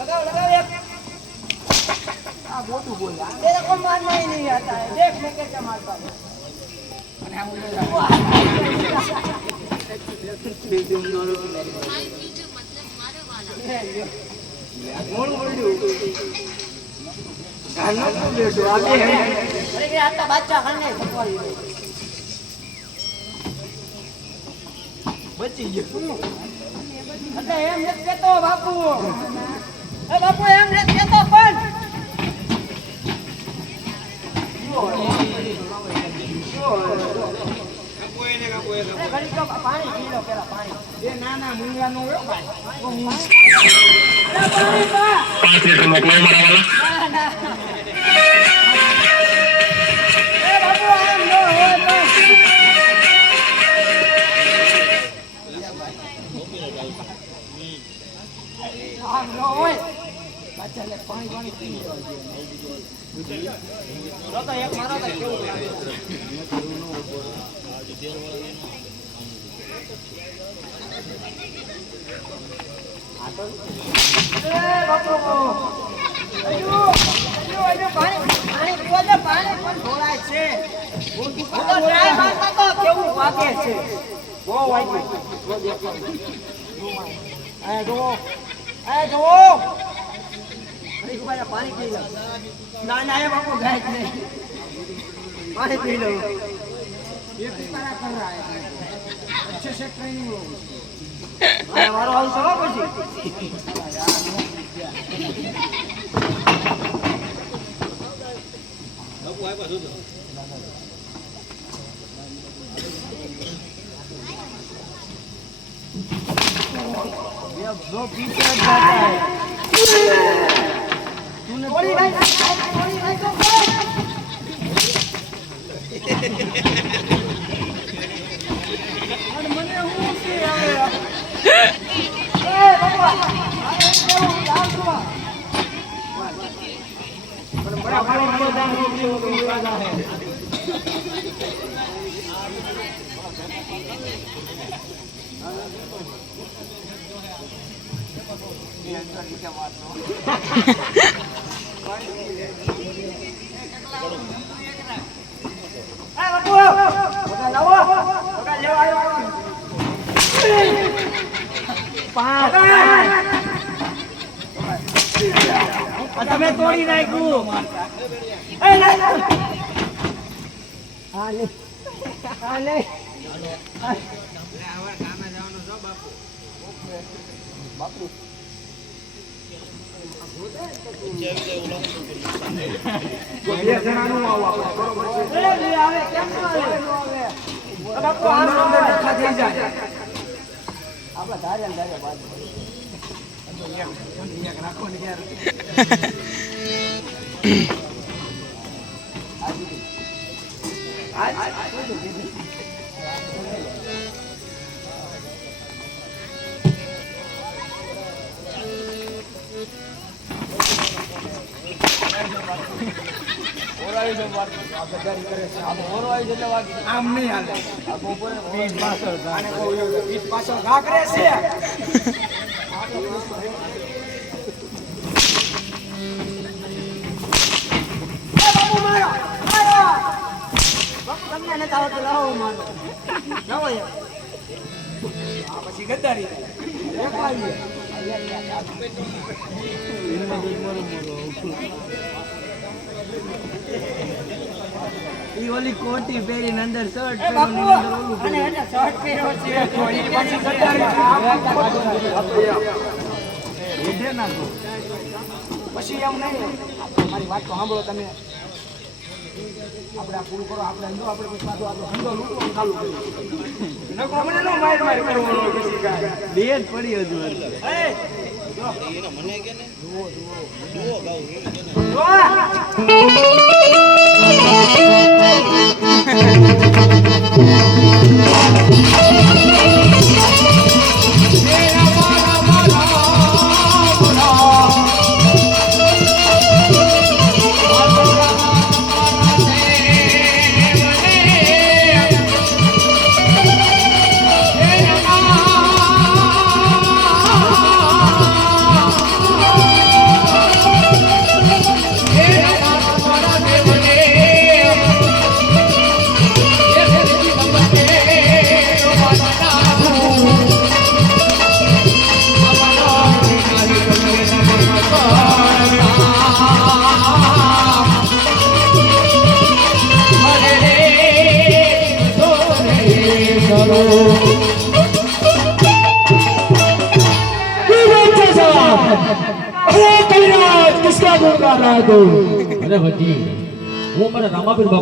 लगाओ लगाओ एक आ मोटू बोल तेरे को मारना ही नहीं आता है देख मैं कैसे मारता हूं અને આ ઉડે બીજું નોરો મારી બીજું મતલબ મારો વાલા મોળ મોળ્યું ગાનો તો બેઠો આગે હે અરે કે આતા બચ્ચા ખાને પકવાડી બચી ગયો એટલે એમ નથી કેતો બાપુ એ બાપુ એમ નથી કેતો પણ પાણી પી લો પેલા પાણી એ નાના મુંગા નો હોય પાણી 5 લીટર મોકલો મારા વાલા ના એ બાપુ આમ નો હોય આમ નો હોય બચ્ચાને પાણી પી લો તો એક મારો તો કેવું લાગે બાપુ પાણી પીવા દે પાણી પણ ઢોળાય છે ટ્રાય મારતા તો કેવું વાગે છે બહુ વાગે જો पानी पी लो ना ना ये बापू बैठ नहीं पानी पी लो ये किस तरह कर रहा है अच्छे से ट्रेनिंग हो हमारा हाल चलो कुछ बापू आए पास ये दो पीछे जाता है गोली भाई तो और मने હું કે આવે એ બાબા અરે કેવું જાવ છો પણ બડા ભાઈ મને દાન રોક્યો તો વાગા હે ये अंदर क्या बात हो તમે તોડી નાખ્યું બાપુ બે જણાનું આવો બરોબર છે એ આવે કેમ ન આવે બાપુ અંદર ડખા થઈ જાય આપડા ધાર્યા બાજુ એક રાખો ને યાર આજ ઓરાઈ જો વાત આપણે ગાડી કરે છે આ ઓરાઈ જેટલે વાગી આમ નહીં હાલે આ બપોરે 20 પાછળ આને કોઈ 20 પાછળ ઘા કરે છે બાપુ મારો બાપુ તમને ન તાવ તો લાવો મારો લાવો યાર આ પછી ગદ્દારી એક આવી ઈ ઓલી કોટી પહેરીને અંદર શર્ટ પહેરીને અંદર ઓલું અને એને શર્ટ પહેર્યો છે કોઈ પાછી ગદ્દારી એ ના તો પછી એમ નહીં મારી વાત તો સાંભળો તમે આપણે પૂરું કરો આપણે અંદો આપણે કોઈ પાછો આપણો ધંધો લૂંટવો ચાલુ કરી નકો મને નો માર કરવાનો પછી કાય બે જ પડી હજુ એ જો એને મને કે ને જુઓ ગાઉ अरे कविराज किसका गुण गा रहा है तू? अरे वकील वो मेरा रामापीर बाबा